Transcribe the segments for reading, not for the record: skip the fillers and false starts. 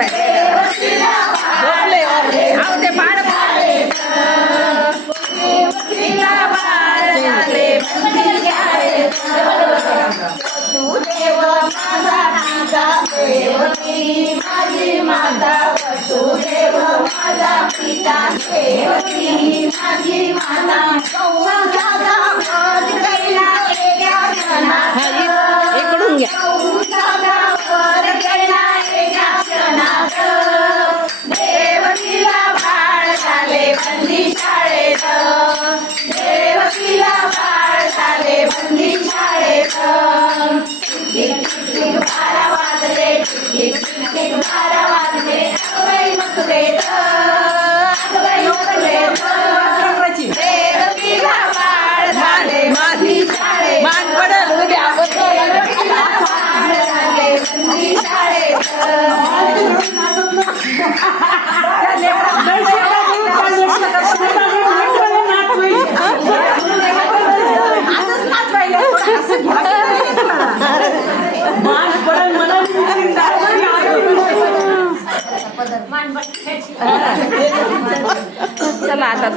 झोपले अहो ते बाळ वसुदेव माझा पिता देवकी माझी माता वसुदेव माझा पिता देवकी माझी माता कंसाचा वध केला एका क्षणात इकडून घ्या कंसाचा वध केला एका क्षणात देवकीला बाळ झाले बंदी शाळेत देवकीला बाळ झाले बंदी शाळेत टिक टिक 12 वाजले टिक टिक 12 वाजले अगबाई मथुरेत अगबाई मथुरेत देवकीला बाळ झाले बंदी शाळेत मान पडल उद्या देवकीला बाळ झाले बंदी शाळेत चला आता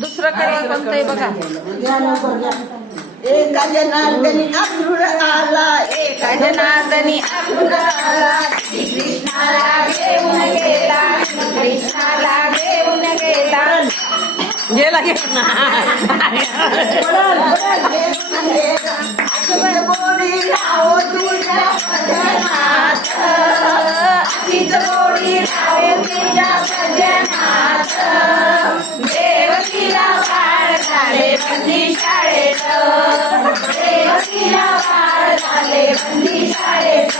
दुसरं कोणतंही बघा एका जनार्दनी अक्रूर आला एका जनार्दनी अक्रूर आला श्रीकृष्णाला घेऊन गेला श्रीकृष्णाला घेऊन गेला गेला घेऊन गोडी लावो तुझ्या भजनात अशीच गोडी लावो तुझ्या भजनात देवकीला बाळ झाले बंदी शाळेत देवकीला बाळ झाले बंदी शाळेत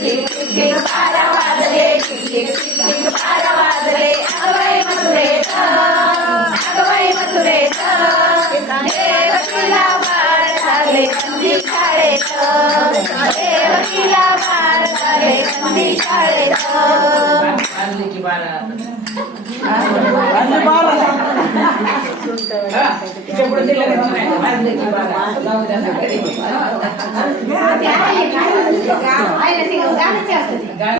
टिक टिक 12 वाजले टिक टिक 12 वाजले अगबाई मथुरेत अगबाई मथुरेत देवकीला बाळ झाले बंदी शाळेत देवकीला बाळ झाले बंदी शाळेत